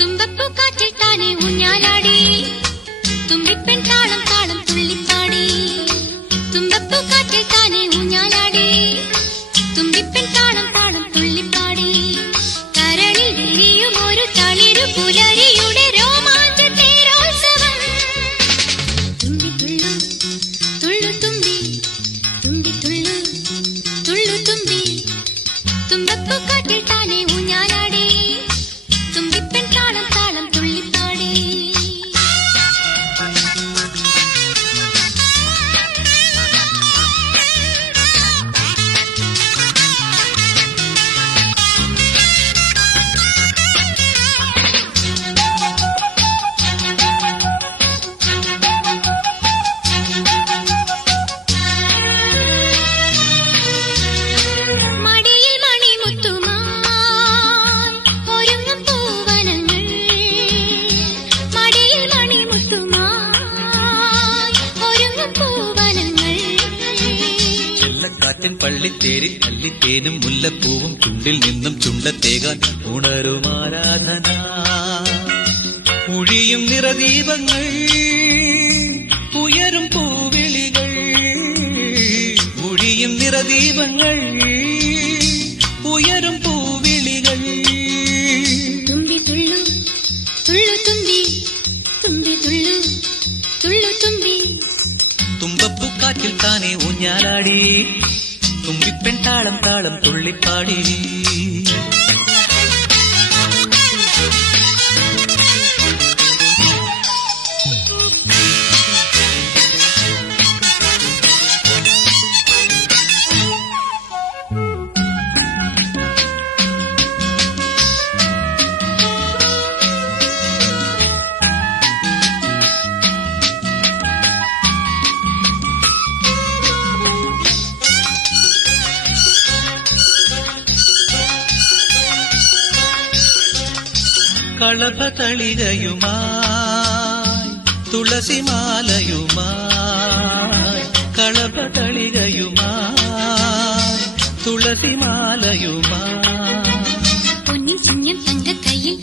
തുമ്പപ്പൂ കാറ്റിൽ താനെ ഊഞ്ഞാലാടി തുമ്പിപ്പെൺ താളം താളം തുള്ളിപ്പാടി തുമ്പപ്പൂ കാറ്റിൽ താനെ ഊഞ്ഞാലാടി തുമ്പിപ്പെൺ താളം താളം തുള്ളിപ്പാടി കരളിൽ വിരിയും ഒരു തളിരു പുലരിയുടെ രോമാഞ്ച തേരോത്സവം തുമ്പി തുള്ളു തുള്ളു തുമ്പി തുമ്പി തുള്ളു തുള്ളു തുമ്പി തുമ്പപ്പൂ കാറ്റിൽ താനെ ഊഞ്ഞാലാടി തുമ്പിപ്പെൺ താളം താളം തുള്ളിപ്പാടി മടിയിൽ മണിമുത്തുമായി ഒരുങ്ങും പൂവനങ്ങൾ മടിയിൽ മണിമുത്തുമായി ഒരുങ്ങും പൂവനങ്ങൾ ചെല്ലക്കാറ്റിൻ പള്ളിത്തേരിൽ അല്ലിത്തേനും മുല്ലപ്പൂവും ചുണ്ടിൽ നിന്നും ചുണ്ടത്തേകാൻ ഉണരുമാരാധന ഒഴിയും നിറദീപങ്ങൾ ഉയരും പൂവിളികൾ ഒഴിയും നിറദീപങ്ങൾ ഉയരും പൂവിളികൾ തുമ്പി തുള്ളു തുള്ളു തുമ്പി തുമ്പി തുള്ളു തുള്ളു തുമ്പി തുമ്പപ്പൂക്കാറ്റിൽ താനെ ഊഞ്ഞാലാടി തുമ്പിപ്പെൺ താളം താളം തുള്ളിപ്പാടി കളഭതളികയുമായി തുളസിമാലയുമായി കളഭതളികയുമായി തുളസിമാലയുമായി പൊന്നിൻ ചിഹ്നം തങ്ക കയ്യിൽ